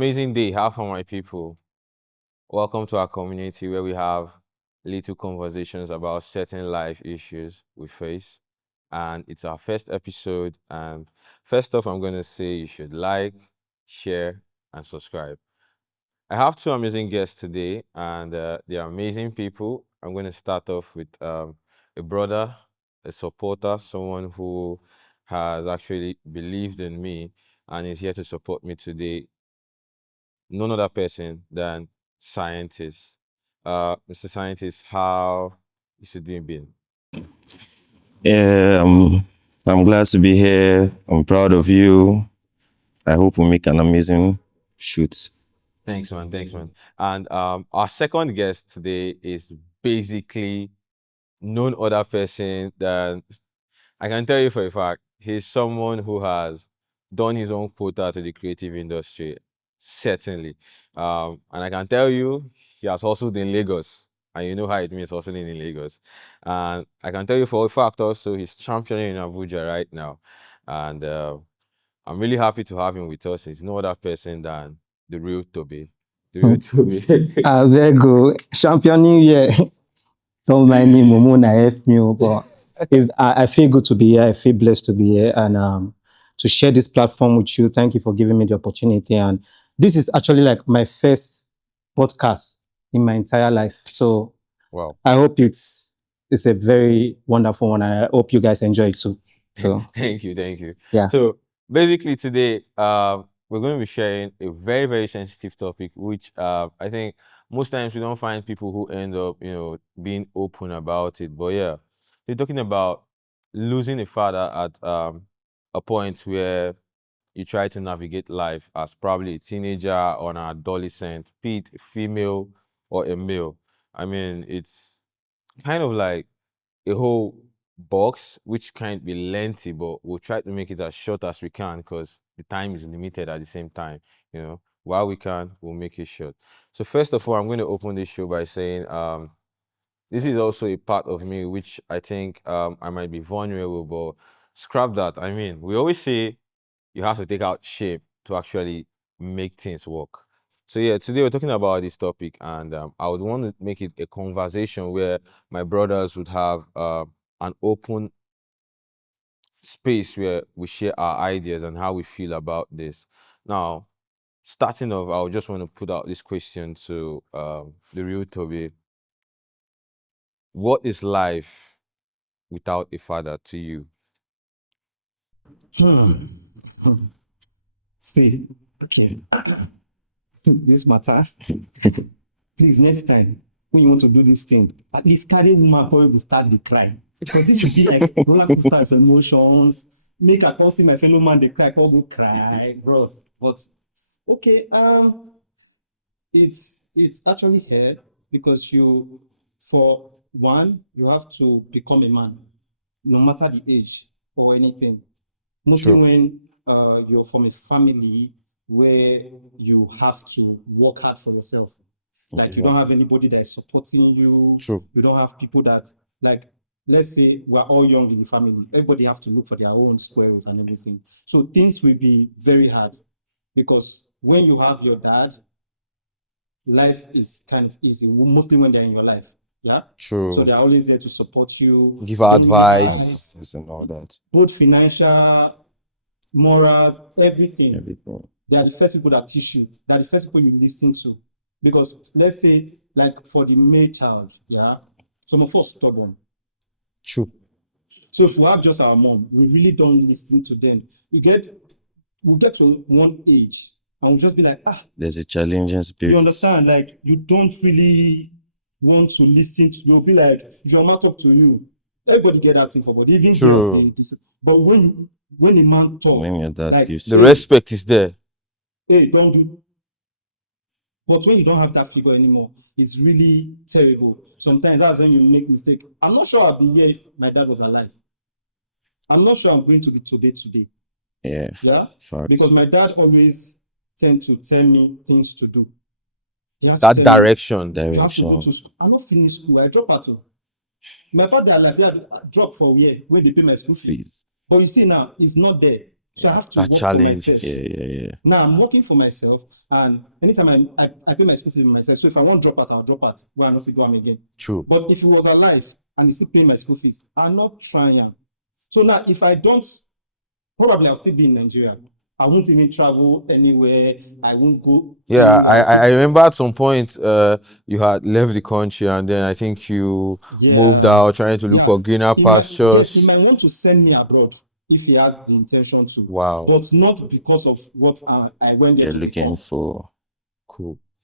amazing day. How for my people? Welcome to our community where we have little conversations about certain life issues we face. And it's our first episode. And first off, I'm going to say you should like, share, and subscribe. I have two amazing guests today, and they are amazing people. I'm going to start off with a brother, a supporter, someone who has actually believed in me and is here to support me today. None other person than scientist. Mr. Scientist, how is it doing been? Yeah, I'm glad to be here. I'm proud of you. I hope we make an amazing shoot. Thanks, man. Thanks, man. And our second guest today is basically none other person than I can tell you for a fact, he's someone who has done his own quota to the creative industry, certainly. And I can tell you, he has hustled in Lagos, and you know how it means hustling in Lagos. And I can tell you for a fact also, he's championing in Abuja right now. And I'm really happy to have him with us. He's no other person than the real Toby. The real Toby. Very good. Championing, yeah. Don't mind me, Momona F me, but I feel good to be here. I feel blessed to be here and to share this platform with you. Thank you for giving me the opportunity. And this is actually like my first podcast in my entire life. So Wow. I hope it's a very wonderful one. And I hope you guys enjoy it too. So Thank you. Yeah. So basically today, we're going to be sharing a very, very sensitive topic, which I think most times we don't find people who end up, being open about it. But yeah, we're talking about losing a father at a point where you try to navigate life as probably a teenager or an adolescent, be it a female or a male. I mean, it's kind of like a whole box which can't be lengthy, but we'll try to make it as short as we can because the time is limited at the same time. While we can, we'll make it short. So first of all, I'm going to open this show by saying this is also a part of me which I think I might be vulnerable, but scrap that. I mean, we always say you have to take out shape to actually make things work. So yeah, today we're talking about this topic, and I would want to make it a conversation where my brothers would have an open space where we share our ideas and how we feel about this. Now, starting off, I would just want to put out this question to the real Toby. What is life without a father to you? See, okay. This matter. Please, next time when you want to do this thing, at least carry woman before you start the crime. Because this should be like roller coaster of emotions. Make I call see my fellow man they cry, I call go cry, bro. But okay, it's actually hard because you, for one, you have to become a man, no matter the age or anything. Mostly True. when you're from a family where you have to work hard for yourself. Like you don't have anybody that is supporting you. True. You don't have people that, like, let's say we're all young in the family. Everybody has to look for their own squares and everything. So things will be very hard because when you have your dad, life is kind of easy, mostly when they're in your life. Yeah. True. So they're always there to support you, Give bring you advice. And all that. both financial, morals, everything. Everything. They are the first people that teach you. They are the first people you listen to. Because let's say, like for the male child, yeah, some of us stubborn. True. So if we have just our mom, we really don't listen to them. We get to one age and we just be like, There's a challenging spirit. you understand? Like you don't really want to listen to. You'll be like, if your man talk to you, everybody get that thing for body, even True. girls. But when a man talk, When your dad like, gives The you respect is there. hey, don't do. But when you don't have that figure anymore, it's really terrible. Sometimes that's when you make mistake. I'm not sure I'll be here if my dad was alive. I'm not sure I'm going to be today. yeah, Yeah? facts. Because my dad always tend to tell me things to do. He has That to tell me, direction. you have to go Direction. to school. I'm not finished school. I drop out. My father like that drop for where they pay my school fees. Fees. But you see now, it's not there. So I have to That work challenge. for myself. Yeah. Now I'm working for myself. And anytime I pay my school fees myself. So if I want drop out, I'll drop out. Why not still do am again? True. But if he was alive and he's still paying my school fees, I'll not try am. So now if I don't, probably I'll still be in Nigeria. I won't even travel anywhere. I won't go Yeah, to I remember at some point you had left the country and then I think you moved yeah, out trying to look yeah. for greener He pastures. might want to send me abroad if he has the intention to, Wow, but not because of what I went there You're to looking become. for.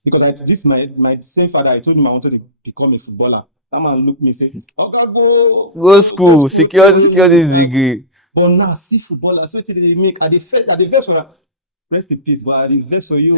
Because this my same father, I told him I wanted to become a footballer. That man looked me say, "Okay, go go school, school, you secure know, this exam." degree. But now see footballer, so they make at the first one. Rest in peace, but at the first for you.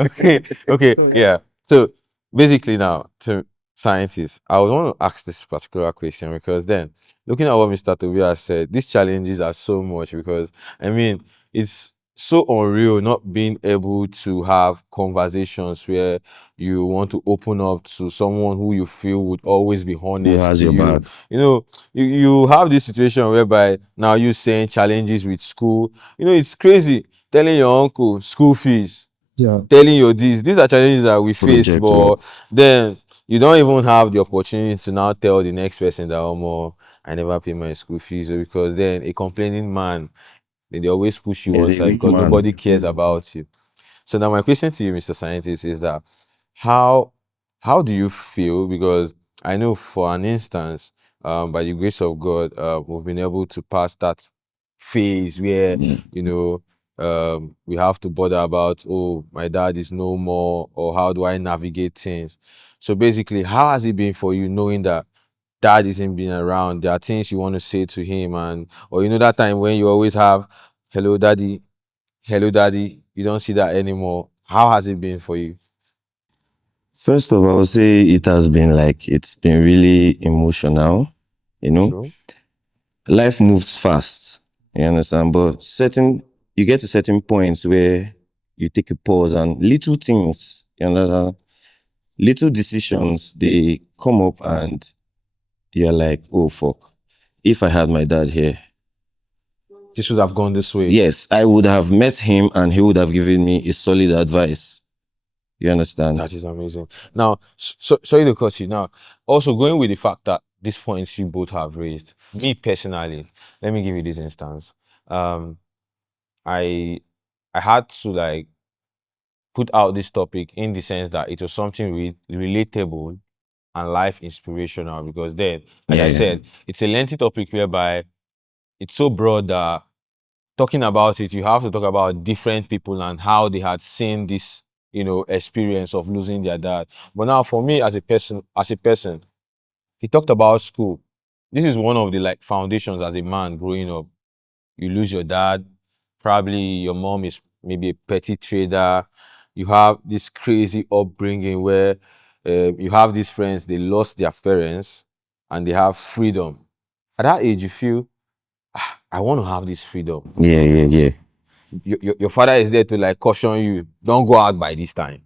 Okay, okay, So yeah. yeah. So basically now to scientists, I would want to ask this particular question because then looking at what Mr. Tobia said, these challenges are so much because I mean it's so unreal not being able to have conversations where you want to open up to someone who you feel would always be Who honest has to your you. back? You know, you have this situation whereby now you saying challenges with school. You know, it's crazy telling your uncle school fees, Yeah. telling you this. These are challenges that we face, Project work. but then you don't even have the opportunity to now tell the next person that, oh, more, I never pay my school fees, because then a complaining man, they always push you one Is a side weak because man. nobody cares about you. So now my question to you, Mr. Scientist, is that how how do you feel? Because I know for an instance, by the grace of God, we've been able to pass that phase where Mm. you know we have to bother about, oh, my dad is no more, or how do I navigate things. So basically, how has it been for you knowing that dad isn't being around? There are things you want to say to him, and or that time when you always have, hello daddy, you don't see that anymore. How has it been for you? First of all, I would say it has been like it's been really emotional. You know, True. life moves fast. You understand, but certain you get to certain points where you take a pause and little things. You understand, little decisions they come up and you're like, oh fuck. If I had my dad here, This should have gone this way. yes, I would have met him and he would have given me a solid advice. You understand? That is amazing. Now, sorry to cut you. Now, also going with the fact that these points you both have raised, me personally, let me give you this instance. Um, I I had to like put out this topic in the sense that it was something relatable and life inspirational, because then, like Yeah, I yeah. said, it's a lengthy topic whereby it's so broad that talking about it, you have to talk about different people and how they had seen this, experience of losing their dad. But now, for me as a person, he talked about school. This is one of the like foundations as a man growing up. You lose your dad, probably your mom is maybe a petty trader. You have this crazy upbringing where you have these friends, they lost their parents and they have freedom. At that age, you feel, I want to have this freedom. Yeah, yeah, yeah. Your father is there to like caution you, don't go out by this time,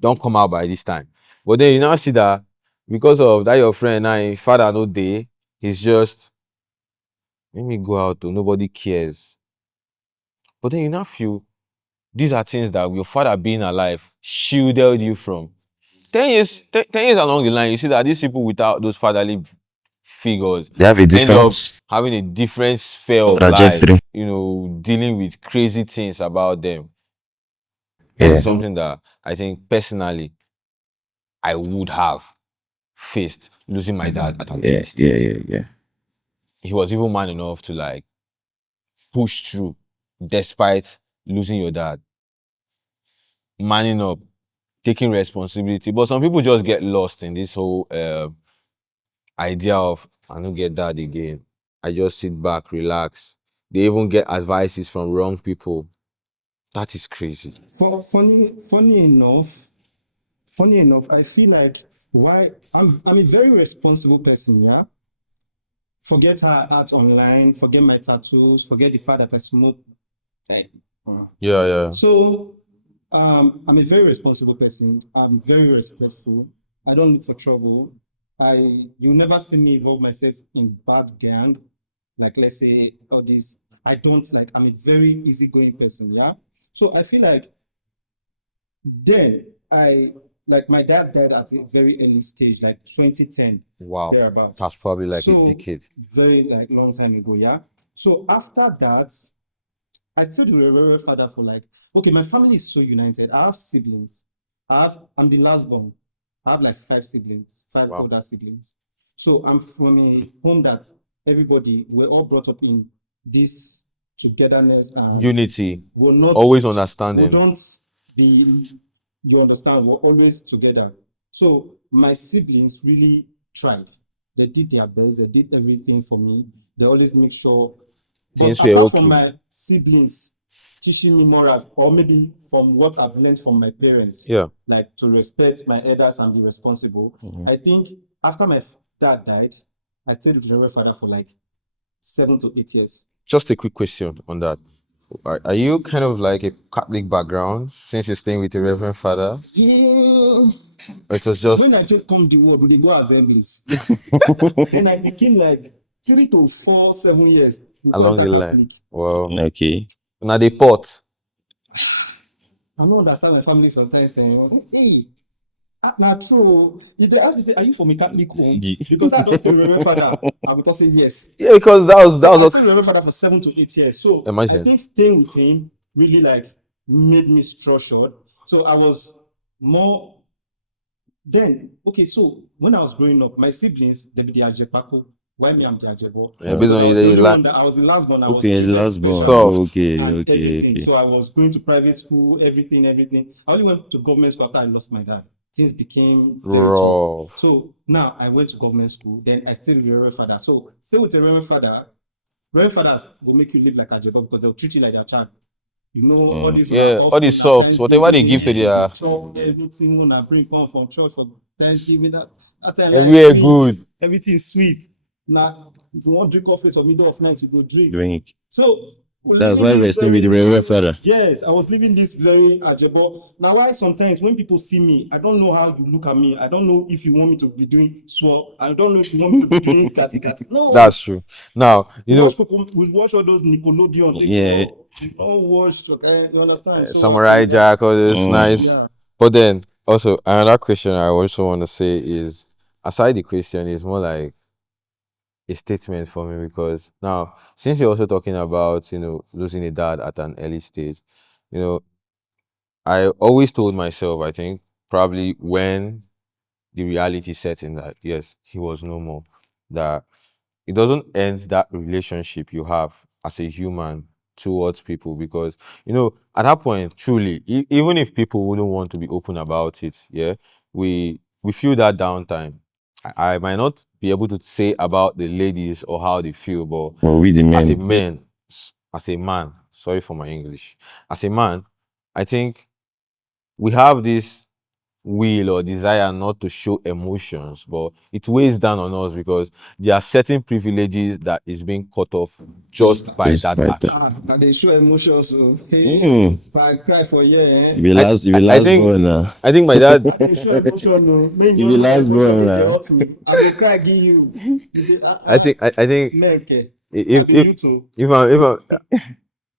don't come out by this time. But then you now see that because of that your friend now him father no dey, he's just, let me go out to nobody cares. But then you now feel these are things that your father being alive shielded you from. 10 years along the line, you see that these people without those fatherly figures They have a end up different having a different sphere of trajectory. life, dealing with crazy things about them. This Yeah, is something that I think personally I would have faced, losing my dad at an yeah, early yeah, stage. yeah, yeah. He was even man enough to like push through despite losing your dad, manning up, taking responsibility. But some people just get lost in this whole idea of, I don't get dad again. I just sit back, relax. They even get advices from wrong people. That is crazy. Funny enough, I feel like why I'm a very responsible person, yeah. Forget her art online, forget my tattoos, forget the fact that I smoke. Like, Yeah, yeah. so I'm a very responsible person. I'm very respectful. I don't look for trouble. You never see me involve myself in bad gang, like let's say all this. I don't like. I'm a very easygoing person. Yeah. So I feel like Then my dad died at a very early stage, like 2010, Wow. thereabout. That's probably like a So decade. very like long time ago, yeah. So after that, I stayed with a reverend father for like, okay, my family is so united. I have siblings. I'm the last born. I have like five siblings, five Wow. older siblings. So I'm from a home that everybody we're all brought up in this togetherness and Unity. we're not Always we understanding. don't be you understand, we're always together. So my siblings really tried. They did their best, they did everything for me. They always make sure. But Things were apart from okay. my siblings teaching me morals, or maybe from what I've learned from my parents, Yeah. like to respect my elders and be responsible, I think after my dad died, I stayed with the Reverend Father for like 7 to 8 years. Just a quick question on that. Are you kind of like a Catholic background since you're staying with the Reverend Father? Yeah. Or it was When just I take come the world, we dey go assemblies. Then I became like 3 to 4, 7 years. We call along it the a line? Catholic. Well, Okay. now they pot. I don't understand my family sometimes. And I was like, hey, now true. If they ask me, say, are you from a Catholic home? Ye- Because I don't stay with Reverend Father. I will say yes. Yeah, because that So was I okay. stayed with Reverend Father for 7 to 8 years. So I Imagine. think staying with him really like made me structured. So I was more then. Okay, so when I was growing up, my siblings they be the Ajepako. Why me? I'm the Ajebo. Yeah, based Because on I was the the only one that I was the last one. I was Okay, the treated last born. specially soft. Okay, and okay, everything. okay. So I was going to private school, everything. I only went to government school after I lost my dad. Things became very tough. Rough. So now I went to government school. Then I stayed with the Reverend Father. So stay with the Reverend Father. Reverend Father will make you live like a Jacob because they'll treat you like their child. You know, all these when I Yeah, all the offering at softs, whatever they give to Thanksgiving, their chop everything when I bring come from church for Thanksgiving. That time life everywhere sweet, good. everything sweet. Now, if you want drink coffee for middle of night, you go drink. Drink. So we're That's living why we're this staying with the very Reverend Father. yes, I was living this very ajebo. Now, why sometimes when people see me, I don't know how you look at me. I don't know if you want me to be doing swap. I don't know if you want me to be doing gati. No, That's true. Now, we watch all those Nickelodeon. Yeah. We don't watch. Okay, you understand? So Samurai Jack, all this nice. yeah. But then also another question I also want to say is, aside the question, is more like a statement for me because now since you're also talking about losing a dad at an early stage, you know I always told myself, I think probably when the reality set in that yes he was no more, that it doesn't end that relationship you have as a human towards people because at that point truly even if people wouldn't want to be open about it, yeah, we feel that downtime. I might not be able to say about the ladies or how they feel, but Well, we the as a men. man, as a man, sorry for my English, as a man, I think we have this will or desire not to show emotions, but it weighs down on us because there are certain privileges that is being cut off just by Just that by that. action. And they show emotions. So, hey, Mm. if I cry for a year, You be I, last, you I, be I last think born now. I think my dad. they show emotion. No, men You you be know the last emotion born if they now. hurt me. I go cry give you. You say, I think men, okay. I if be if you too.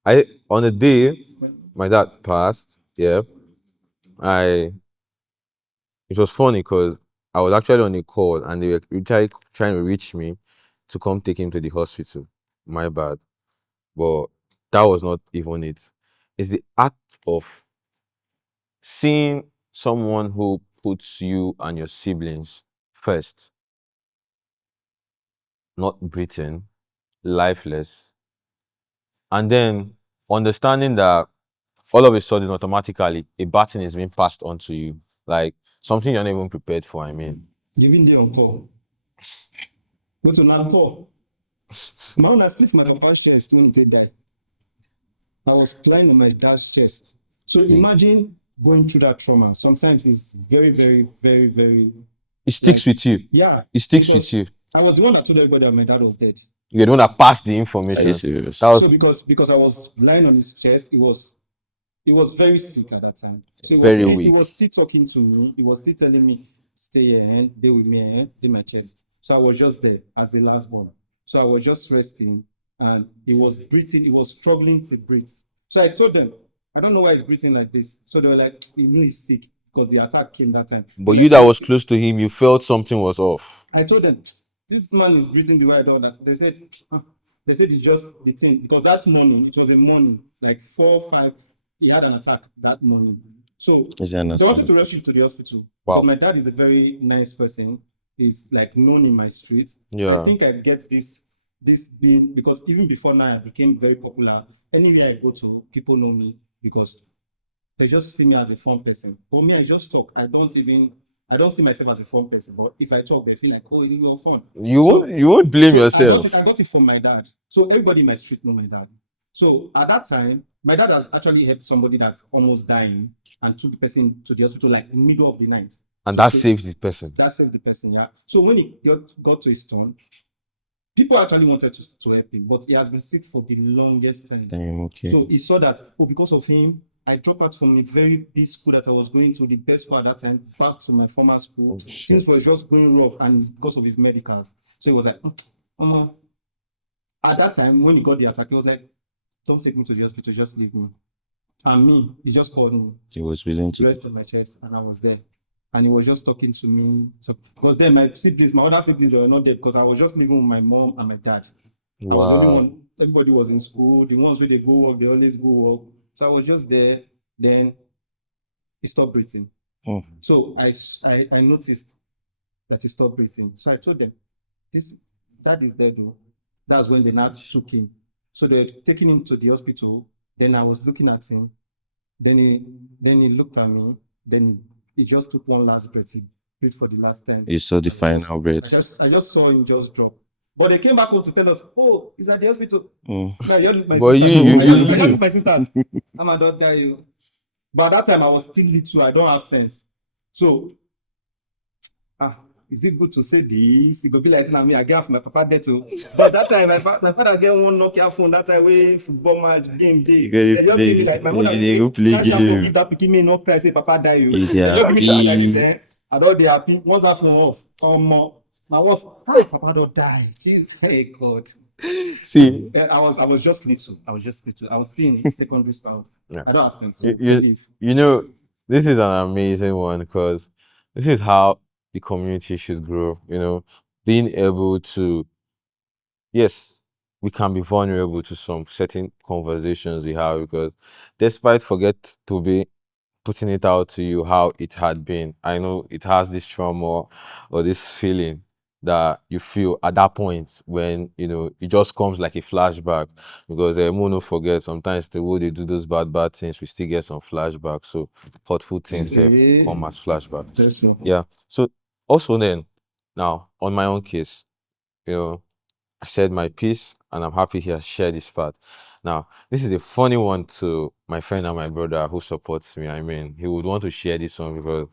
I on the day my dad passed, yeah, I it was funny because I was actually on a call and they were trying to reach me to come take him to the hospital. My bad. But that was not even it. It's the act of seeing someone who puts you and your siblings first, not breathing, lifeless, and then understanding that all of a sudden, automatically, a baton is being passed on to you, like something you're not even prepared for. I mean, Giving them on call. Go to Nampo. My own I sleep my dad's chest when they died. I was lying on my dad's chest. So see, imagine going through that trauma. Sometimes it's very it like sticks with you. yeah, It sticks with because you. I was the one that told everybody that my dad was dead. You're the one that passed the Are you information. That serious? So was because I was lying on his chest, he was very sick at that time. So very he weak. was still talking to me. He was still telling me, stay here, stay with me, stay my chest. So I was just there as the last one. So I was just resting and he was breathing, he was struggling to breathe. So I told them, I don't know why he's breathing like this. So they were like, he knew he's sick because the attack came that time. But They you were that like, was close to him, you felt something was off. I told them, this man is breathing the way I don't that. They said it's just the thing because that morning, it was a morning, like 4, 5, he had an attack that morning. So Is they that wanted understand? to rush him to the hospital. Wow. But my dad is a very nice person. He's like known in my street. Yeah. I think I get this being because even before now I became very popular. Anywhere I go to, people know me because they just see me as a fun person. For me, I just talk. I don't see myself as a fun person. But if I talk, they feel like, oh, it's real fun. You won't blame So yourself. I got it from my dad. So everybody in my street know my dad. So at that time, my dad has actually helped somebody that's almost dying and took the person to the hospital like middle of the night. And that saved the person. That saved the person, yeah. So when he got to his turn, people actually wanted to help him, but he has been sick for the longest time. Okay. So he saw that, oh, because of him, I dropped out from a very big school that I was going to, the best school at that time, back to my former school. Things were just going rough, and it's because of his medicals. So he was like, at that time, when he got the attack, he was like, don't take me to the hospital, just leave me. And me, he just called me, He was willing to. rest on my chest, and I was there. And he was just talking to me. So, because then my other siblings were not there because I was just living with my mom and my dad. I was the only Wow. one. Everybody was in school. The ones where they go work, they always go work. So I was just there. Then he stopped breathing. Oh. So I noticed that he stopped breathing. So I told them, that is dead. No? That's when they now took him. So they're taking him to the hospital. Then I was looking at him. Then he looked at me. Then he just took one last breath. He breathed for the last time. You saw the final breath. I just saw him just drop. But they came back home to tell us, oh, he's at the hospital. Mm. No, you're my But sister. you- You're my sisters. I'm a daughter. But at that time, I was still little. I don't have sense. So, is it good to say this? It could be like saying, I gave my papa there too. But that time, my father get one Nokia phone. That time, we football match, game day. You gotta They just play- give me like, my mother they go play game. Give that pikin me no price, say, papa die you. They They just give me that like happy. this, I don't they happy. Once that phone off, more. Now what? Papa don't die. Hey God. See, I was just little. I was still in secondary school. Yeah. I don't have sense. you know, this is an amazing one because this is how the community should grow. You know, being able to, yes, we can be vulnerable to some certain conversations we have because despite forget to be putting it out to you how it had been, I know it has this trauma or this feeling that you feel at that point when it just comes like a flashback because Mono forget sometimes the way they do those bad things we still get some flashbacks, so hurtful things have come as flashbacks. Yeah. So also then now on my own case, I said my piece and I'm happy he has shared this part. Now, this is a funny one to my friend and my brother who supports me. I mean, he would want to share this one because,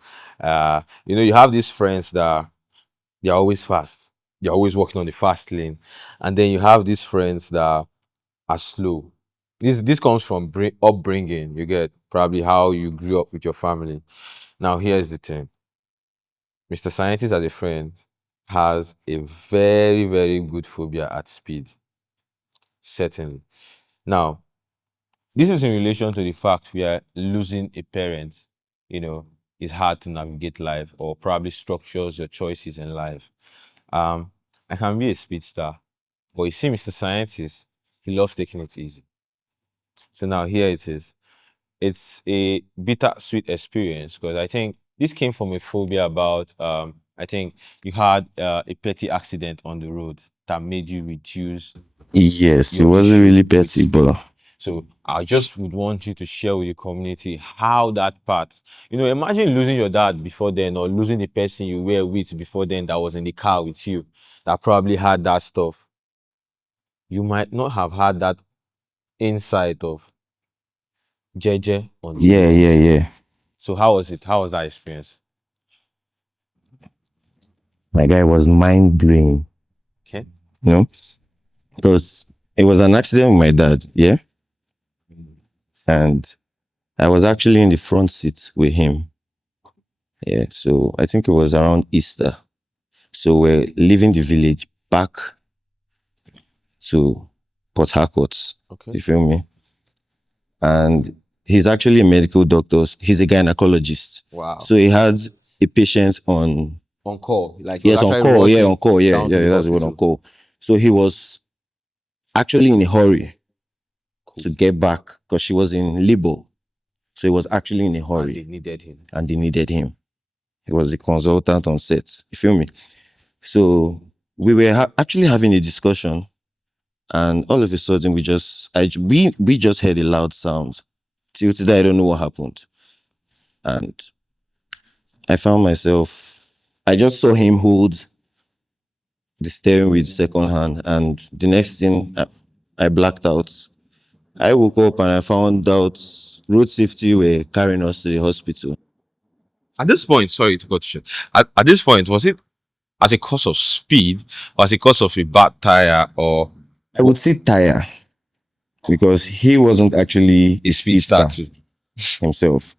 you have these friends that they're always fast. They're always walking on the fast lane. And then you have these friends that are slow. This comes from upbringing. You get probably how you grew up with your family. Now, here's the thing. Mr. Scientist as a friend has a very, very good phobia at speed. Certainly. Now, this is in relation to the fact we are losing a parent. It's hard to navigate life or probably structures your choices in life. I can be a speedster, but you see, Mr. Scientist, he loves taking it easy. So now here it is. It's a bittersweet experience because I think this came from a phobia about I think you had a petty accident on the road that made you reduce. Yes, it Your wasn't issue really with petty, speed. but So I just would want you to share with the community how that part. Imagine losing your dad before then or losing the person you were with before then that was in the car with you that probably had that stuff. You might not have had that insight of Jeje on the road. yeah. So how was it? How was that experience? My guy was mind blowing. Okay. Because it was an accident with my dad, yeah? And I was actually in the front seat with him. Yeah, so I think it was around Easter. So we're leaving the village back to Port Harcourt. Okay. You feel me? And He's actually a medical doctor. He's a gynecologist. Wow. So he had a patient on, On call, like he was yes, on actually call. Yeah, rushing on call. Yeah, down to yeah, the that's the word, on hospital. call. So he was actually in a hurry Cool. to get back because she was in labor. So he was actually in a And hurry they needed him. and they needed him. He was a consultant on set. You feel me? So we were actually having a discussion, and all of a sudden we just heard a loud sound. Till today, I don't know what happened, and I found myself. I just saw him hold the steering with the second hand, and the next thing I blacked out. I woke up and I found out road safety were carrying us to the hospital. At this point, sorry to cut you. At this point, was it as a cause of speed, or as a cause of a bad tire, or I would say tire because he wasn't actually a a speed speedster start too? himself.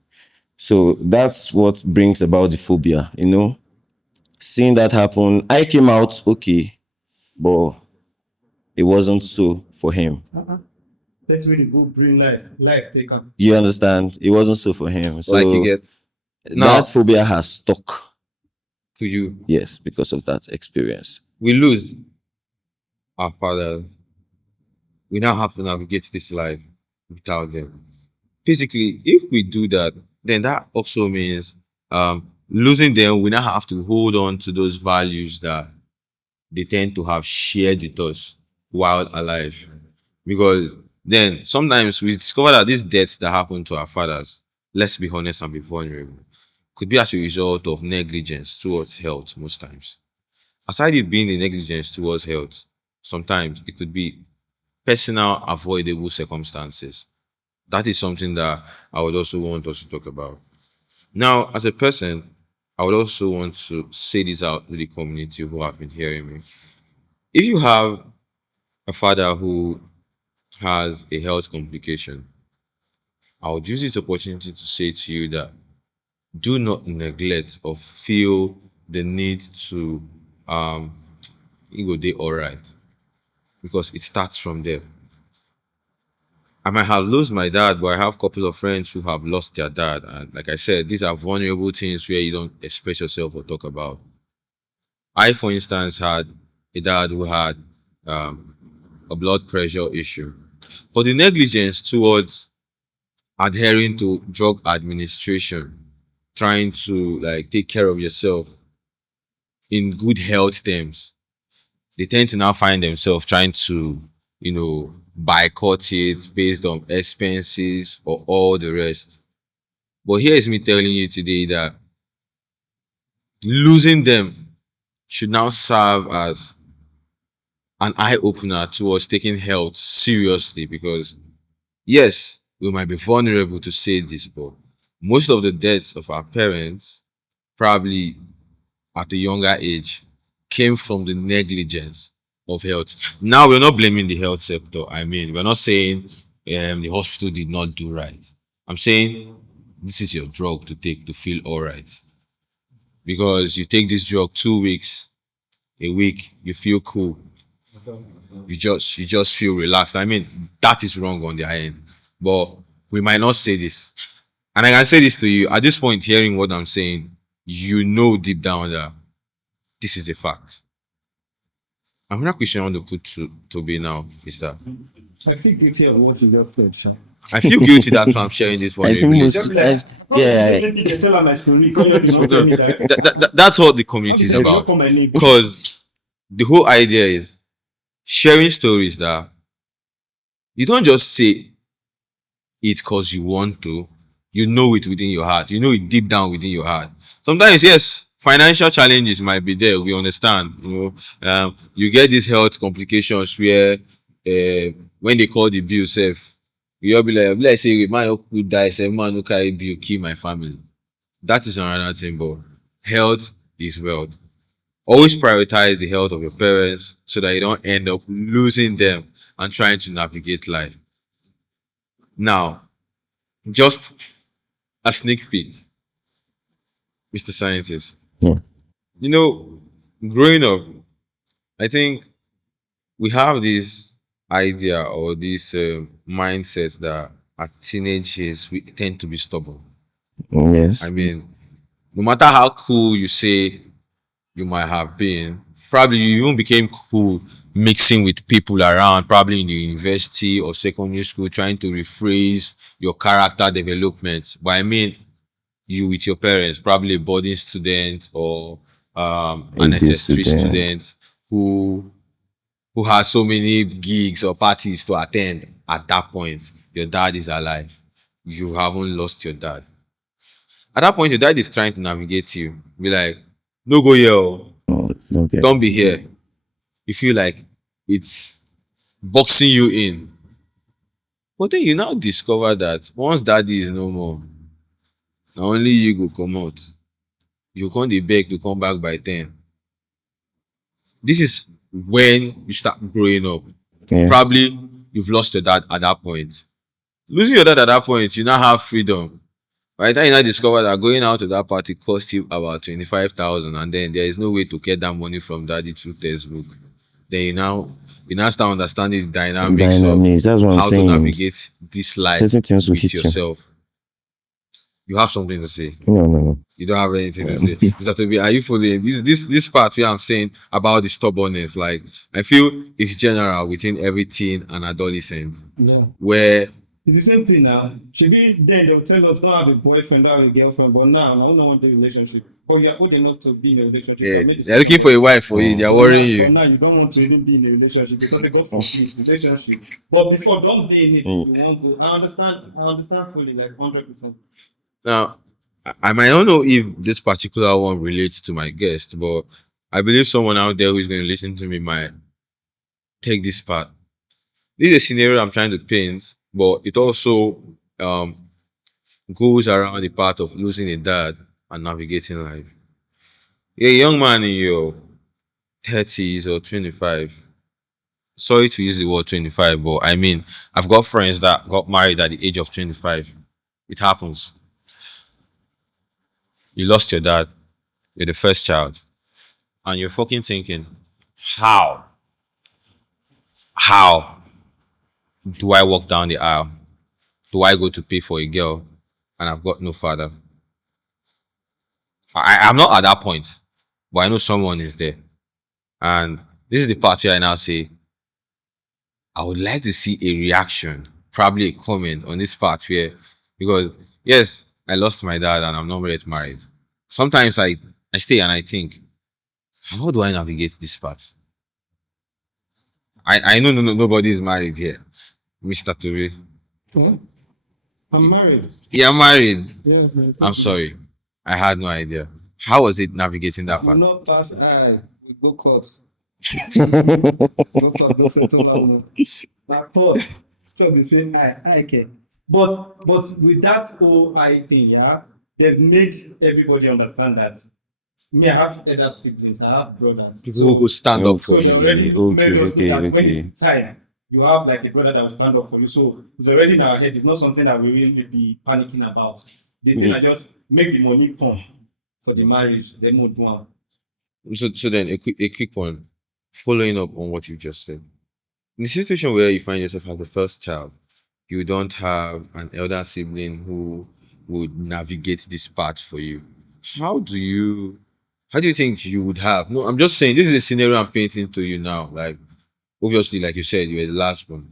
So that's what brings about the phobia, you know. Seeing that happen, I came out okay, but it wasn't so for him. That's really good bring life taken. You understand? It wasn't so for him. Like you So get now that phobia has stuck, to you. yes, because of that experience. We lose our father. We now have to navigate this life without them. Basically, if we do that, then that also means losing them. We now have to hold on to those values that they tend to have shared with us while alive. Because then sometimes we discover that these deaths that happen to our fathers, let's be honest and be vulnerable, could be as a result of negligence towards health most times. Aside it being a negligence towards health, sometimes it could be personal avoidable circumstances. That is something that I would also want us to talk about. Now, as a person, I would also want to say this out to the community who have been hearing me. If you have a father who has a health complication, I would use this opportunity to say to you that do not neglect or feel the need to go day all right, because it starts from there. I might have lost my dad, but I have a couple of friends who have lost their dad. And like I said, these are vulnerable things where you don't express yourself or talk about. I, for instance, had a dad who had um, a blood pressure issue. But the negligence towards adhering to drug administration, trying to like take care of yourself in good health terms, they tend to now find themselves trying to, boycott it based on expenses or all the rest. But here is me telling you today that losing them should now serve as an eye opener towards taking health seriously, because yes, we might be vulnerable to say this, but most of the deaths of our parents, probably at a younger age, came from the negligence of health. Now, we're not blaming the health sector. I mean, we're not saying the hospital did not do right. I'm saying this is your drug to take to feel all right. Because you take this drug 2 weeks, a week, you feel cool. You just feel relaxed. I mean, that is wrong on their end. But we might not say this. And I can say this to you at this point, hearing what I'm saying, you know deep down that this is a fact. Another question I want to put to Toby now is that I feel guilty of what you just said, Sean. I feel guilty that I'm sharing this I think vulnerability. yeah, My story. Come here, you not tell me that. That's what the community is You don't about. call my name. Because the whole idea is sharing stories that you don't just say it because you want to, you know it within your heart, you know it deep down within your heart. Sometimes, yes, financial challenges might be there, we understand. You get these health complications where when they call the bill safe, you'll be like say man who die, say man who carry bill kill my family. That is another thing, but health is wealth. Always prioritize the health of your parents so that you don't end up losing them and trying to navigate life. Now, just a sneak peek, Mr. Scientist. yeah. You know, growing up, I think we have this idea or this mindset that at teenage years, we tend to be stubborn. I Yes. mean, no matter how cool you say you might have been, probably you even became cool mixing with people around, probably in the university or secondary school, trying to rephrase your character development. But I mean, you with your parents, probably a boarding student or A an day SS3 student. student who who has so many gigs or parties to attend at that point. Your dad is alive. You haven't lost your dad. At that point, your dad is trying to navigate you. Be like, no go here, oh. Okay. Don't be here. You feel like it's boxing you in. But then you now discover that once daddy is no more, na only you go comot. You come dey beg to come back by 10. This is when you start growing up. Yeah. Probably you've lost your dad at that point. Losing your dad at that point, you now have freedom. By the time you now discover that going out to that party cost you about 25,000, and then there is no way to get that money from daddy through textbook, then you now start understanding the dynamics of Dynamics. That's what I'm how to saying. navigate this life Certain things will with hit you. yourself. You have something to say. No. You don't have anything to say. Mr. Toby, are you following this part where I'm saying about the stubbornness? Like, I feel it's general within every teen and adolescent Yeah. where It's the same thing now. She be then they'll tell us don't have a boyfriend, don't have a girlfriend, but now I don't want the relationship. But you're old enough to be in a relationship. yeah, I made the they're looking for a wife for you, they're But worrying now, but you. now you don't want to even be in a relationship because they go for this relationship. But before, don't be in it. You want to. I understand fully, like 100%. Now, I might not know if this particular one relates to my guest, but I believe someone out there who is going to listen to me might take this part. This is a scenario I'm trying to paint, but it also um, goes around the part of losing a dad and navigating life. You're a young man in your 30s or 25. Sorry to use the word 25, but I mean, I've got friends that got married at the age of 25. It happens. You lost your dad, you're the first child, and you're fucking thinking, how? How do I walk down the aisle? Do I go to pay for a girl and I've got no father? I'm not at that point, but I know someone is there. And this is the part where I now say, I would like to see a reaction, probably a comment on this part where, because yes, I lost my dad and I'm not yet married. Sometimes I stay and I think, how do I navigate this part? I know nobody is married here, Mr. Toure. What? I'm married. You're married. Yes, man. I'm sorry. I had no idea. How was it navigating that We part? not pass I. We go court. Go court. Go settle. My court. So we say I can. But with that whole I thing, yeah, they've made everybody understand that me, I have elder siblings, I have brothers. People who stand up So for you you. already made us know that when Okay. it's time, you have like a brother that will stand up for you. So it's already in our head. It's not something that we really be panicking about. The thing I just make the money come for the marriage, then move on. So then a quick one, following up on what you just said. In the situation where you find yourself as the first child, you don't have an elder sibling who would navigate this part for you. How do you think you would have? No, I'm just saying this is a scenario I'm painting to you now. Like obviously, like you said, you were the last one.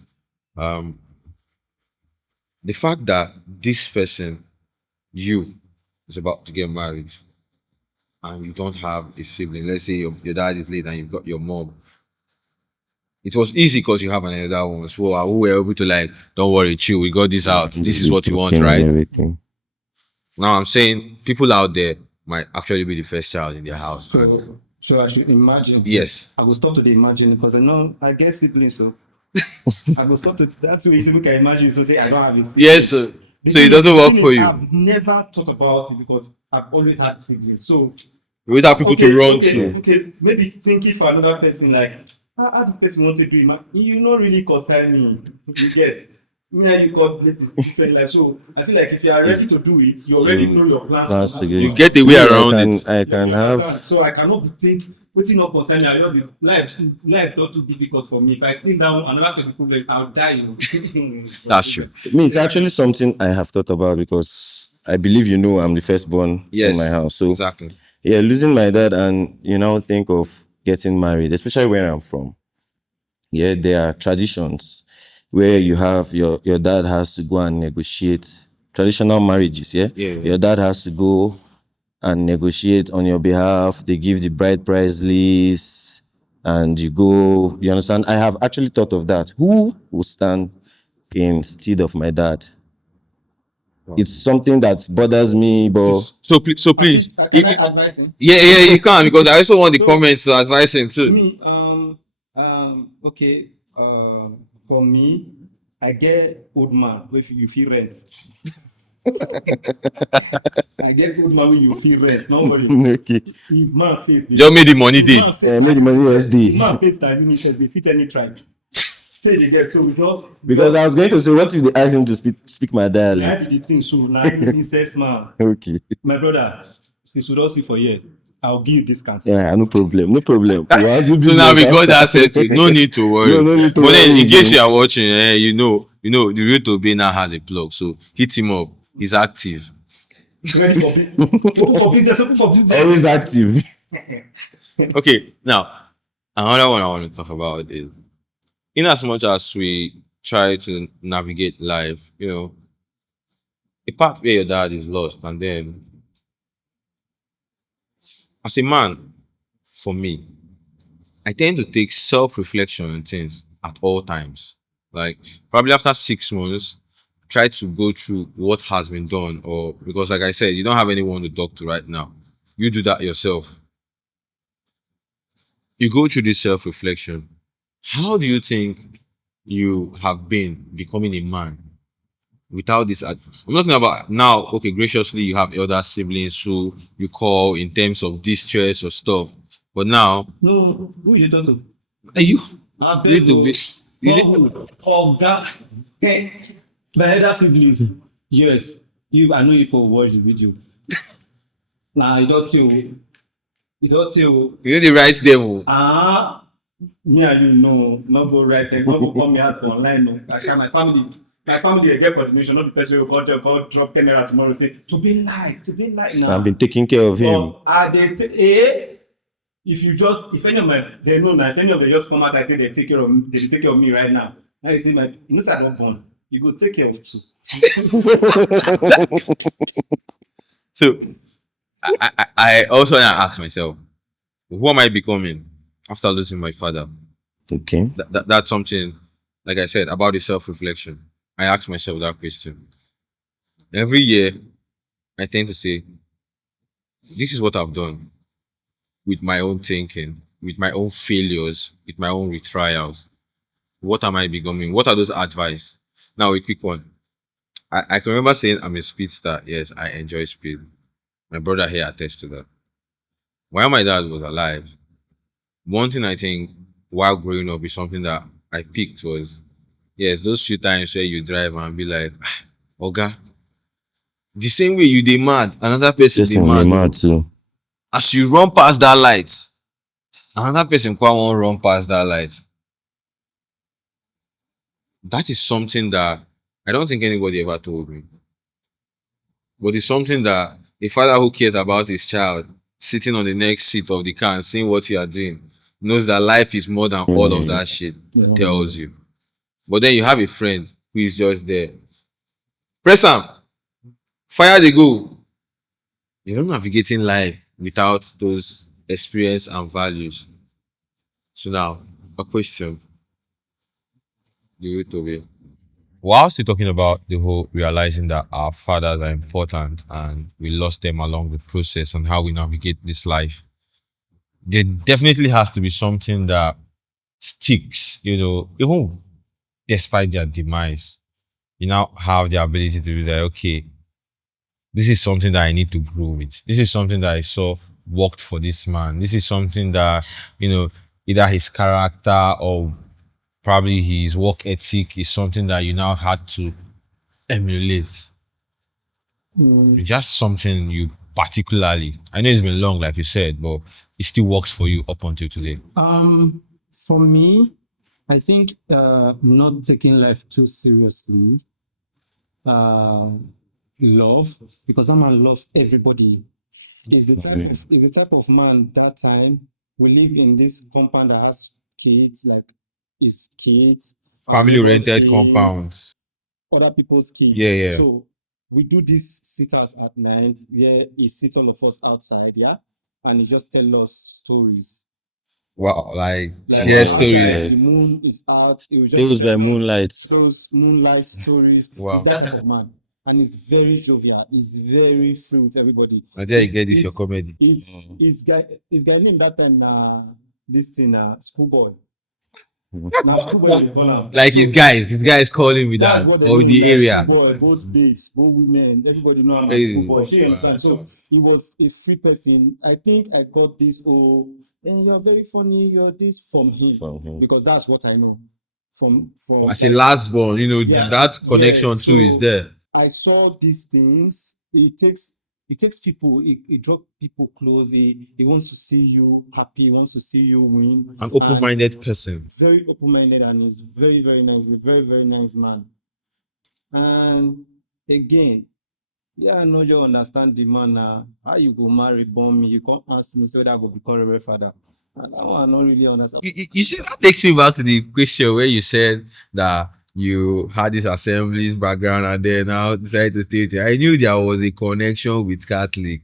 Um, the fact that this person, you, is about to get married and you don't have a sibling. Let's say your dad is late and you've got your mom. It was easy because you have an elder one. So we were able to like, don't worry, chill, we got this out. This is what you want, And right? everything. Now I'm saying people out there might actually be the first child in their house. So I should imagine. Yes. I will stop to the imagine because I know I get siblings, so I will stop to that's way people can imagine. So say I don't have a sibling. Yes, so The it thing doesn't is- the work thing for is, you. I've never thought about it because I've always had siblings. So We always have people to run to. Okay, maybe thinking for another person like how this person want to do it, you not really concern me. You get yeah, you got different like so. I feel like if you are ready to do it, you already know your plans. Plans to get You it. get a way Me, around it. I can have So I cannot be thinking. Waiting up for time, I just life not too difficult for me. If I think down another person problem, I'll die. That's true. Me, it's actually something I have thought about because I believe I'm the firstborn in my house. So exactly. yeah, losing my dad and think of getting married, especially where I'm from. Yeah, there are traditions where you have your dad has to go and negotiate traditional marriages. Yeah, Yeah. your dad has to go and negotiate on your behalf. They give the bride price list, and you go. You understand? I have actually thought of that. Who will stand instead of my dad? It's something that bothers me, but So please, Can I advise him? yeah, you can, because I also want the comments to advise him too. Me, okay, for me, I get old man if you feel rent. I get old man when you feel rent. Nobody. okay. If man face the Just made the money day. man face, Made the money USD. man face that limitations, they fit any tribe. Say they get so Because I was going to say, what if they ask him to speak my I dialect? had the thing so now incest man. Okay. My brother, since we don't see for years, I'll give you discount. Yeah, no problem. No problem. We'll do So now business we got after. that settled. No need to worry. No need to But then, worry in case again. you are watching, you know, the Real to Be now has a plug. So hit him up. He's active. Ready for business, open for business. Always active. Okay, now another one I want to talk about is, in as much as we try to navigate life, a part where your dad is lost, and then as a man, for me, I tend to take self-reflection on things at all times. Like probably after 6 months, try to go through what has been done, or because like I said, you don't have anyone to talk to right now. You do that yourself. You go through this self-reflection. How do you think you have been becoming a man without this? I'm talking about now. Okay, graciously, you have elder siblings who you call in terms of distress or stuff. But now, No, who you talking to? are you? I You need to be. You need, Of that. My elder siblings. Yes. I know you for watch the video. Nah, you don't you. You don't you. you need to write them. Oh. Me and you know, not go right and not go come me out for online. No. I can my family they get coordination, not the person who call drop 10 naira tomorrow say to be like now. I've been taking care of him. If any of my they know now, if any of them just come out and say they take care of me, they should take care of me right now. Now you say say I don't born, you go take care of two. So I also want to ask myself, who am I becoming after losing my father? Okay. That's something, like I said, about the self-reflection. I ask myself that question. Every year, I tend to say, this is what I've done with my own thinking, with my own failures, with my own retrials. What am I becoming? What are those advice? Now, a quick one. I can remember saying I'm a speedster. Yes, I enjoy speed. My brother here attests to that. While my dad was alive, one thing I think while growing up is something that I picked was, yes, those few times where you drive and be like, Oga, the same way you dey mad, another person dey Listen, mad. mad too. As you run past that light, another person won't run past that light. That is something that I don't think anybody ever told me. But it's something that a father who cares about his child, sitting on the next seat of the car and seeing what you are doing, knows that life is more than all of that shit tells you. But then you have a friend who is just there. Press am, fire the go. You're not navigating life without those experience and values. So now, a question. You to be. While still talking about the whole realizing that our fathers are important and we lost them along the process and how we navigate this life, there definitely has to be something that sticks, even despite their demise. You now have the ability to be like, okay, this is something that I need to grow with. This is something that I saw worked for this man. This is something that, either his character or probably his work ethic is something that you now had to emulate. It's just something you particularly, I know it's been long, like you said, but it still works for you up until today? For me, I think not taking life too seriously. Uh, love, because that man loves everybody. Is the type of man that time we live in this compound that has kids, like his kids, our Family neighbors' rented kids, compounds. other people's Yeah, kids. yeah. So we do this sit out at night where he sits all of us outside, yeah, and he just tell us stories. Wow, like Like share outside, stories. the moon is out. It will just Tales by tell us moonlight. those moonlight stories. He's Wow. that type of man, and he's very jovial. He's very free with everybody. And there you get this your comedy. His guy name that time this thing schoolboy. Now schoolboy they call him. Like his guys calling me That's that what they or know him the like area. schoolboy, both babes, both women, everybody know him as Hey, schoolboy. She wow. understand. So he was a free person. I think I got this and you're very funny, you're this from him. From him. Because that's what I know. From As a last born, yeah, that connection too is so there. I saw these things. It takes people, it draws people close. He wants to see you happy, he wants to see you win. An And open-minded person. very open-minded, and he's very, very nice. He's a very, very nice man. And again, yeah, I know you understand the man now. How you go marry, born me? You can't ask me, so that I go become a father. And that one I not really understand. You see, that takes me back to the question where you said that you had this assemblies background and then now decided to stay there. I knew there was a connection with Catholic,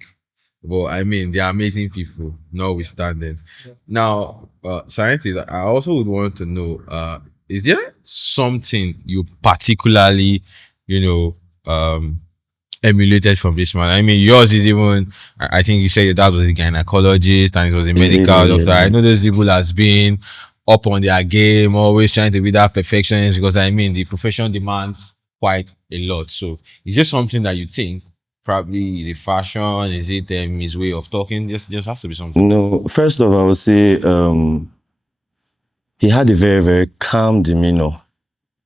but I mean, they're amazing people, notwithstanding. Now, scientists, I also would want to know, is there something you particularly, you know, emulated from this man? I mean, yours is even, I think you said your dad was a gynecologist and he was a medical doctor. I know those people has been up on their game, always trying to be that perfectionist because I mean, the profession demands quite a lot. So, is there something that you think probably is it fashion? Is it his way of talking? Just has to be something. No, first off, I would say he had a very, very calm demeanor.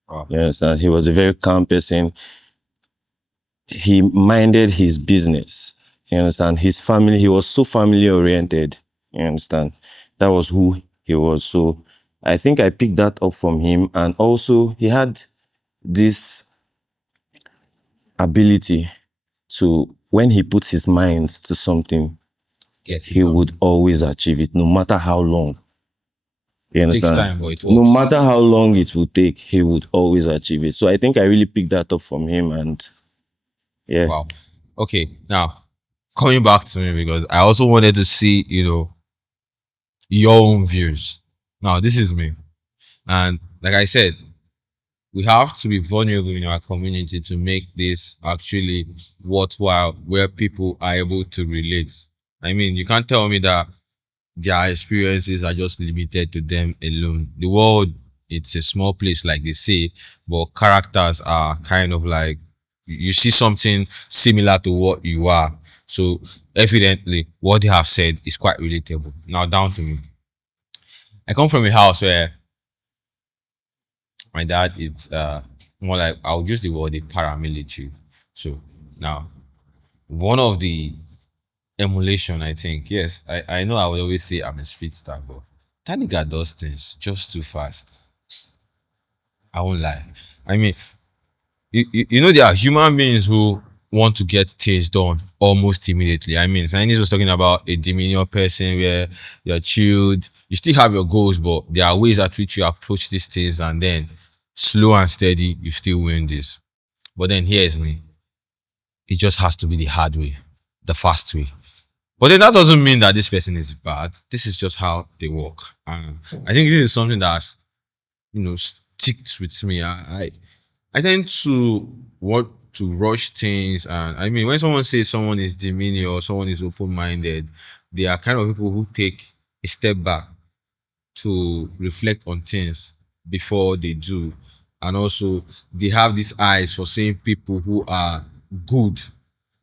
Wow. You understand? He was a very calm person. He minded his business. You understand? His family, he was so family oriented. You understand? That was who he was. So I think I picked that up from him. And also, he had this ability to, when he puts his mind to something, Yes, he would always achieve it, no matter how long. You takes understand? time, but it No works. matter how long it would take, he would always achieve it. So I think I really picked that up from him, and yeah. Wow. Okay, now coming back to me because I also wanted to see, your own views. Now, this is me. And like I said, we have to be vulnerable in our community to make this actually worthwhile where people are able to relate. I mean, you can't tell me that their experiences are just limited to them alone. The world, it's a small place, like they say, but characters are kind of like you see something similar to what you are. So evidently, what they have said is quite relatable. Now, down to me. I come from a house where my dad is more like I'll use the word a paramilitary. So now, one of the emulation, I think. Yes, I know I would always say I'm a speedster, but that nigga does things just too fast. I won't lie. I mean, you know, there are human beings who want to get things done almost immediately. I mean, Science was talking about a demure person where you're chilled, you still have your goals, but there are ways at which you approach these things, and then slow and steady, you still win this. But then here's me. It just has to be the hard way, the fast way. But then that doesn't mean that this person is bad. This is just how they work. And I think this is something that, sticks with me. I tend to want to rush things. And I mean, when someone says someone is demeaning or someone is open-minded, they are kind of people who take a step back to reflect on things before they do. And also, they have these eyes for seeing people who are good.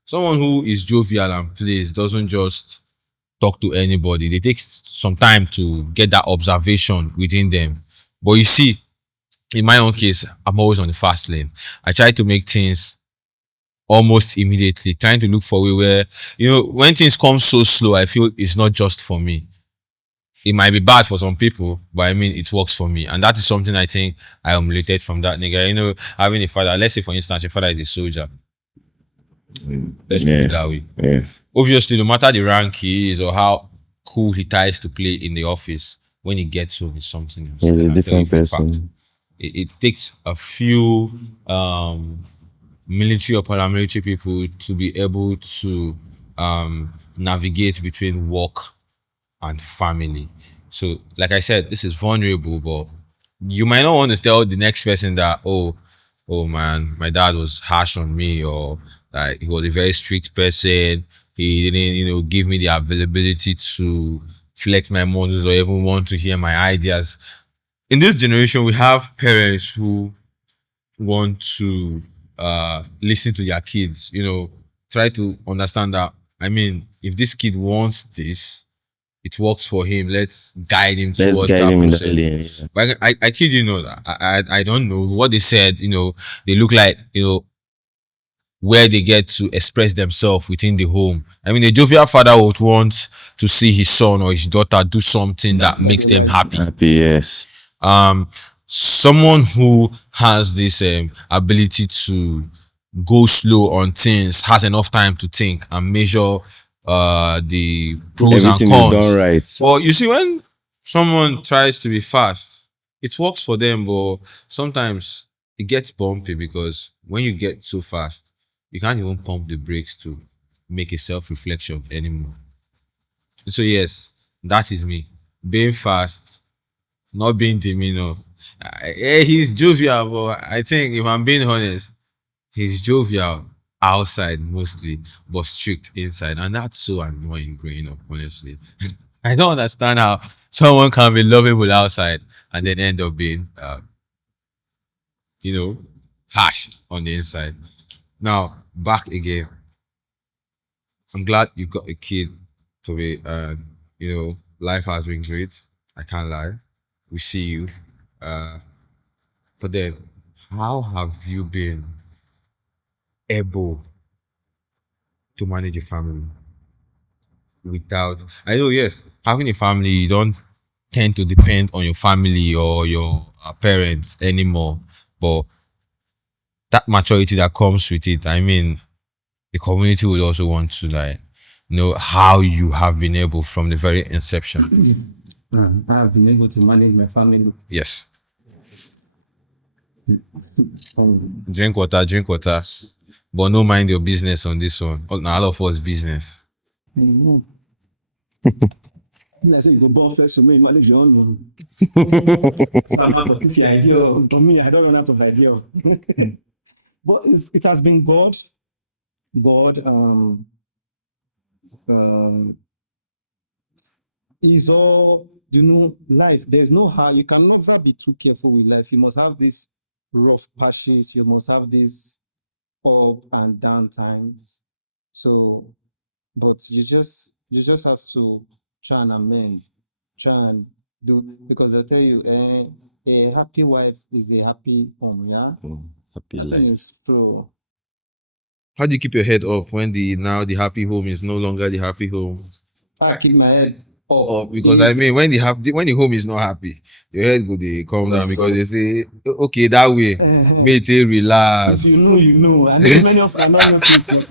Someone who is jovial and plays doesn't just talk to anybody. They take some time to get that observation within them. But you see, in my own case, I'm always on the fast lane. I try to make things almost immediately, trying to look for a way where, when things come so slow, I feel it's not just for me. it might be bad for some people, but I mean it works for me, and that is something I think I emulated from that nigga. You know, having a father. Let's say, for instance, your father is a soldier. Let's put it Yeah. that way. Yeah. Obviously, no matter the rank he is or how cool he tries to play in the office, when he gets home, it's something else. He's I a can tell you different for a fact. person. It takes a few military or paramilitary people to be able to navigate between work and family. So, like I said, this is vulnerable, but you might not want to tell the next person that, oh man, my dad was harsh on me, or like he was a very strict person. He didn't, give me the availability to flex my muscles or even want to hear my ideas. In this generation, we have parents who want to listen to their kids, try to understand that. I mean, if this kid wants this, it works for him. Let's guide him Let's towards guide that him in that process. lane. Yeah. But I kid you not, I don't know what they said. They look like where they get to express themselves within the home. I mean, a jovial father would want to see his son or his daughter do something that makes them happy. Happy, yes. um Someone who has this ability to go slow on things, has enough time to think and measure the pros and Everything is done cons. right. Well, you see, when someone tries to be fast, it works for them, but sometimes it gets bumpy because when you get so fast, you can't even pump the brakes to make a self-reflection anymore. So yes, that is me. Being fast, not being demeanor. Yeah, he's jovial, but I think if I'm being honest, he's jovial outside mostly, but strict inside, and that's so annoying growing up. Honestly, I don't understand how someone can be lovable outside and then end up being, you know, harsh on the inside. Now back again. I'm glad you've got a kid to be, life has been great. I can't lie. We see you. Uh, but then, how have you been able to manage a family without? I know, yes, having a family, you don't tend to depend on your family or your parents anymore, but that maturity that comes with it, I mean, the community would also want to like know how you have been able from the very inception. I have been able to manage my family. Yes. Um, Drink water, but no mind your business on this one. Now all of us business. mhm. I say you go born first to me, manage your own. I'm out of the idea. For me, I don't run out of idea. But it has been God. God um, is all, life. There's no how, you can never be too careful with life. You must have this rough patches, you must have this up and down times. So, but you just have to try and amend, try and do, because I tell you, a happy wife is a happy home, yeah? Happy I think life. it's true. How do you keep your head up when the happy home is no longer the happy home? I keep my head up. Oh, because I mean, when the home is not happy, your head go dey come down because they say, okay, that way, Eh, may it if relax. you know. I know many of you are not notice,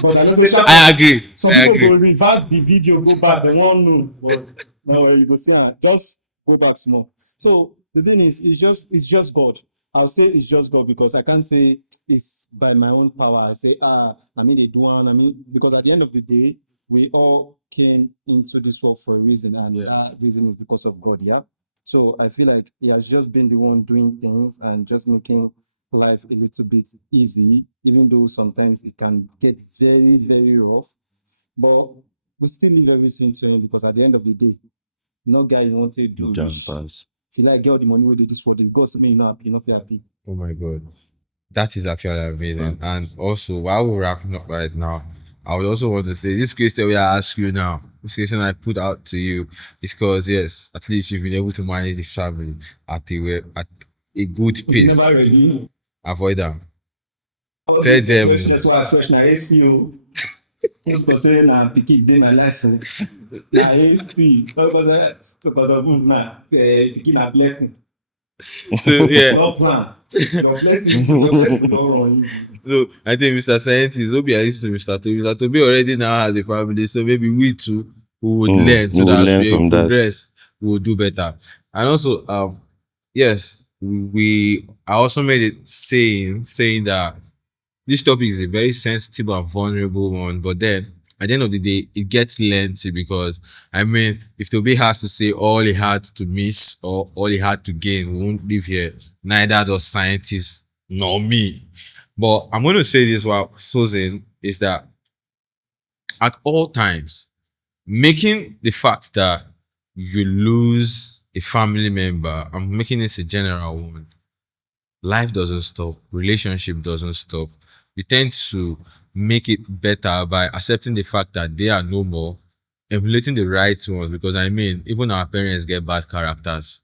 but I know say I agree. some I people go agree. reverse the video, go back, they won't know. But now you go see, just go back small. So the thing is, it's just God. I'll say it's just God because I can't say it's by my own power. I say, I mean they do one. I mean, because at the end of the day, we all came into this world for a reason, and Yeah. that reason is because of God, yeah. So I feel like he has just been the one doing things and just making life a little bit easy, even though sometimes it can get very, very rough. But we still leave everything to him because at the end of the day, no guy you want to do Jump rich. pass. If you like get all the money we do this for this, God to me, you're not happy. Oh my God. That is actually amazing. And Facts. also, while we're wrapping up right now, I would also want to say this question we ask you now, this question I put out to you is because, yes, at least you've been able to manage the family at a good It's pace. never ready. Avoid them. All Tell this them. freshness, why fresh now, SEO. Because when pikin dey my life, so na AC. Because of who na pikin na blessing. So yeah. Don't plan. Your blessing don't run you. So I think Mr. Scientist, don't be at to Mr. Toby. Mr. Toby already now has a family, so maybe we too we would learn we so will that as learn we from that. progress, we will do better. And also, yes, we I also made it saying that this topic is a very sensitive and vulnerable one, but then at the end of the day, it gets lengthy because I mean, if Toby has to say all he had to miss or all he had to gain, we won't live here. Neither does scientists nor me. But I'm going to say this while Susan is that at all times, making the fact that you lose a family member, I'm making this a general one. Life doesn't stop, relationship doesn't stop. You tend to make it better by accepting the fact that they are no more, emulating the right ones. Because I mean, even our parents get bad characters.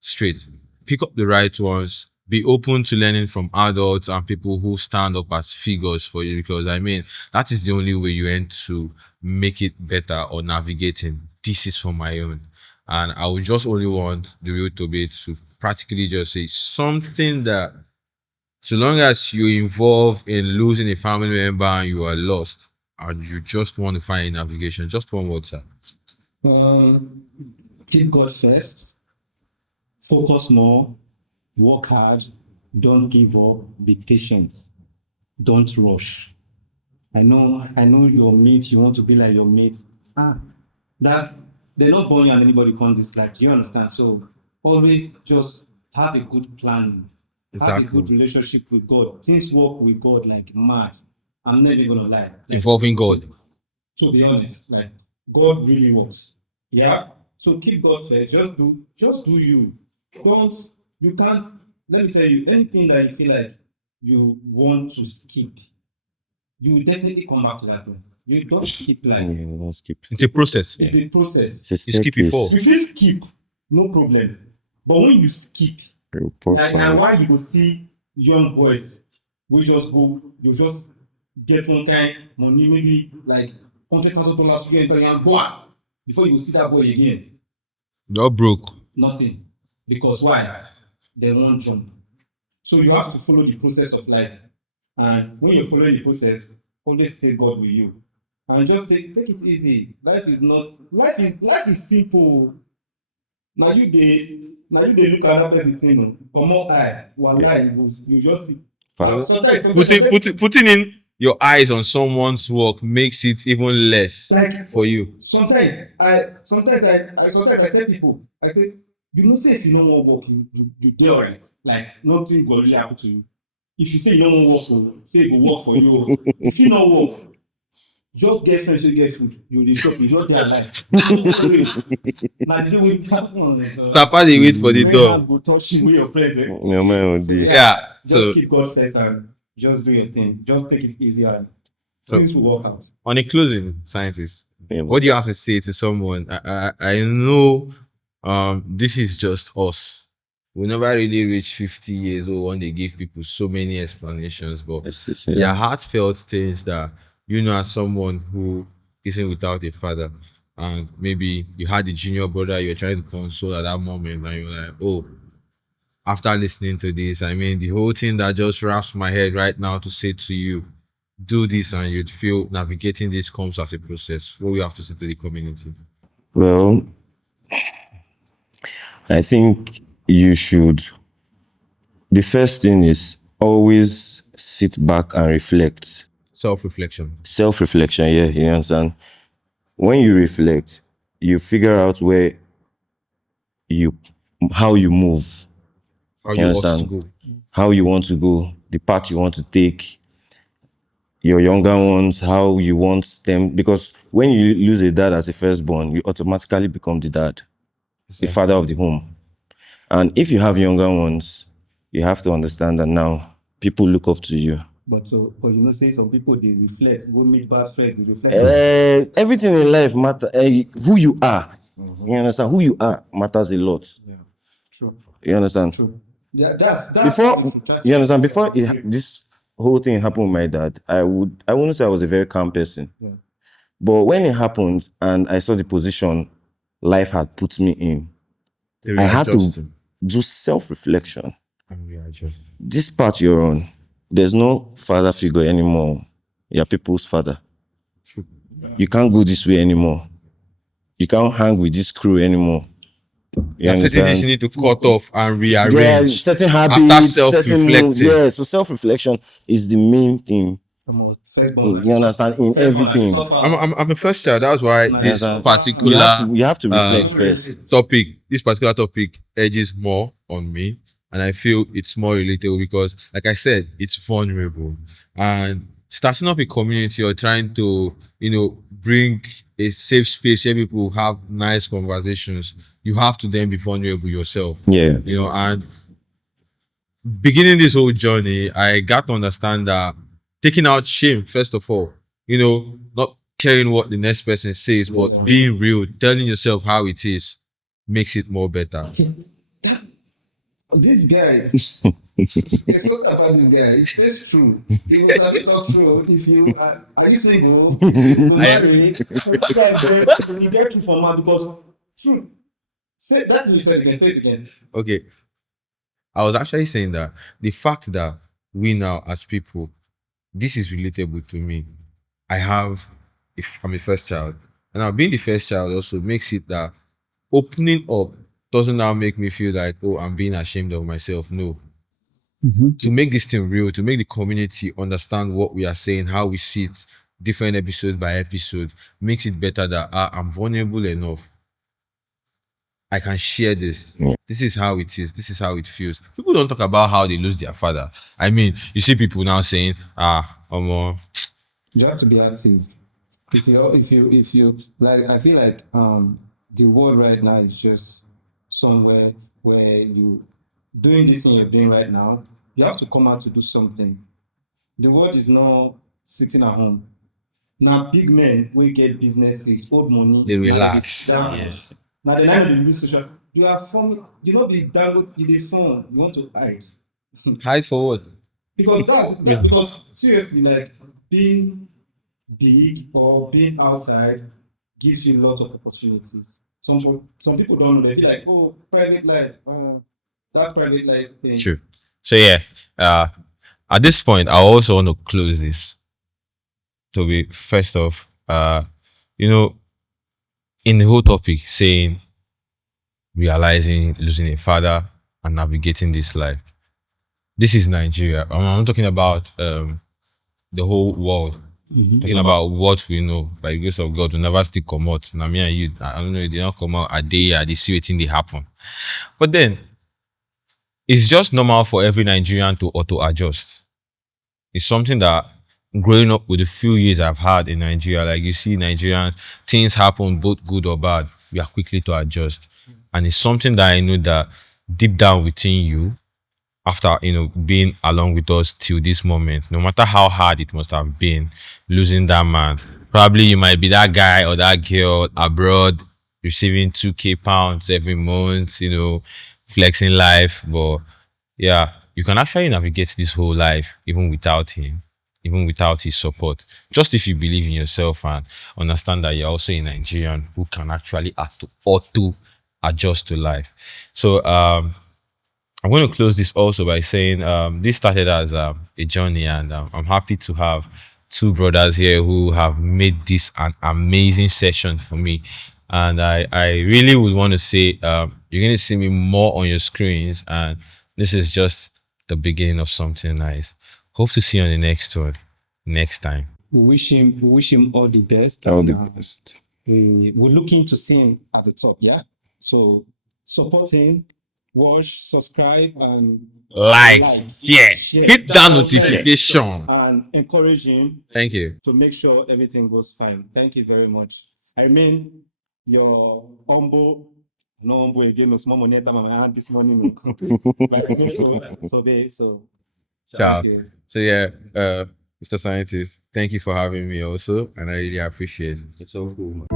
Straight. Pick up the right ones. Be open to learning from adults and people who stand up as figures for you. Because I mean, that is the only way you end to make it better or navigating. This is for my own. And I would just only want the real Toby to practically just say something that so long as you involve in losing a family member and you are lost and you just want to find a navigation, just one word, sir. Keep God first. Focus more. Work hard. Don't give up. Be patient. Don't rush. I know your mate. You want to be like your mate. That they're not born and anybody can dislike. You understand? So always just have a good plan. Have a Exactly. good relationship with God. Things work with God like mad. I'm never gonna lie. Involving God. To be honest, like God really works. Yeah. So keep God first. Just do you. Don't you can't let me tell you anything that you feel like you want to skip, you will definitely come back to that one. You don't skip life. Don't skip. It's a process. It's a process. It's a You skip before. staircase. You fit skip, no problem. But when you skip, You pause na somewhere. why you go see young boys wey just go, you just get one kind money, maybe like $100,000 to get into your boy before you go see that boy again. You're broke. Nothing. Because why? They won't jump. So you have to follow the process of life. And when you're following the process, always take God with you. And just take it easy. Life is simple. Now you dey look at another person thing o. Comot eye, wallahi you just see. Fast. Putting in your eyes on someone's work makes it even less Like for you. sometimes I tell people, I say, you know, say if you no wan work, you dey alright. Like nothing go really happen to you. If you say you no wan work, say e go work for you o. If you no work, just get friends wey get food, you dey chop, you just dey alive. Na the day wey happen. Sapa dey wait for the When door. hand go touch you with your friends, eh? Your mind will be. Yeah. Just So keep God first and just do your thing. Just take it easy and So- things will work out. on a closing, scientist, Yeah, what do you have to say to someone? I know this is just us. We never really reach 50 years old when they give people so many explanations, but It's there are heartfelt things that you know as someone who isn't without a father, and maybe you had a junior brother you were trying to console at that moment, and you're like, oh, after listening to this, I mean, the whole thing that just wraps my head right now to say to you, do this, and you'd feel navigating this comes as a process. What we have to say to the community. Well, I think you should. The first thing is always sit back and reflect. Self-reflection. Self-reflection, yeah, you understand? When you reflect, you figure out how you move, How you you ought to understand? go. How you want to go, the path you want to take, your younger ones, how you want them. Because when you lose a dad as a firstborn, you automatically become the dad, the father of the home. And if you have younger ones, you have to understand that now people look up to you. But you know, say some people they reflect, go meet bad friends, they reflect. Everything in life matter. Who you are, you understand? Who you are matters a lot. True. You understand? True. Yeah, that's Before you understand, before this whole thing happened with my dad, I wouldn't say I was a very calm person. Yeah. But when it happened and I saw the position life had put me in, I had to do self-reflection. And readjust. This part you're on, there's no father figure anymore. You're people's father. You can't go this way anymore. You can't hang with this crew anymore. There are certain things you need to cut off and rearrange. There are certain after habits, self-reflecting. yeah. So self-reflection is the main thing. You understand? In everything. I'm a first child. That's why this particular you have to reflect first. This particular topic edges more on me, and I feel it's more relatable because, like I said, it's vulnerable. And starting up a community or trying to, bring a safe space where people have nice conversations, you have to then be vulnerable yourself. Yeah. And beginning this whole journey, I got to understand that taking out shame, first of all, not caring what the next person says, but being real, telling yourself how it is, makes it more better. This guy, it's not about this guy. It says true. It was a bit of true. If you are you single, married, you get true for man because true. Say that you said again. Say it again. Okay. I was actually saying that the fact that we now as people, this is relatable to me. If I'm a first child, and now being the first child also makes it that opening up doesn't now make me feel like, oh, I'm being ashamed of myself. No. To make this thing real, to make the community understand what we are saying, how we see it, different episode by episode, makes it better that I'm vulnerable enough. I can share this. This is how it is. This is how it feels. People don't talk about how they lose their father. I mean, you see people now saying, You have to be active. If you like, I feel like the world right now is just somewhere where you doing the thing you're doing right now. You have to come out to do something. The world is not sitting at home. Now big men will get businesses, old money. they relax. Now the night of the use social, you are forming. You know the download the phone. You want to hide Hide for what? because seriously, like being big or being outside gives you lots of opportunities. Some people don't know. They feel like, oh, private life, that private life thing. True. So yeah, at this point, I also want to close this. To be first off, in the whole topic, saying realizing losing a father and navigating this life. This is Nigeria. I'm talking about the whole world. Talking about what we know by the grace of God, we never still come out. Now me and you, I don't know, they don't come out a day, they see what thing they happen. But then it's just normal for every Nigerian to auto-adjust. It's something that growing up with the few years I've had in Nigeria, like you see Nigerians, things happen both good or bad. We are quickly to adjust. And it's something that I know that deep down within you, after being along with us till this moment, no matter how hard it must have been losing that man, probably you might be that guy or that girl abroad receiving 2K pounds every month, flexing life. But yeah, you can actually navigate this whole life even without him, even without his support, just if you believe in yourself and understand that you're also a Nigerian who can actually auto adjust to life. So I'm going to close this also by saying this started as a journey, and I'm happy to have two brothers here who have made this an amazing session for me. And I really would want to say you're going to see me more on your screens, and this is just the beginning of something nice. Hope to see you on the next one next time. We wish him all the best. All the best. We're looking to see him at the top, yeah. So support him, watch, subscribe, and Like, yeah, share hit that notification. and encourage him Thank you. to make sure everything goes fine. Thank you very much. I mean, your no humble again, no small money time my hand this morning. So Ciao. thank you. So yeah, Mr. Scientist, thank you for having me also, and I really appreciate it. It's so cool.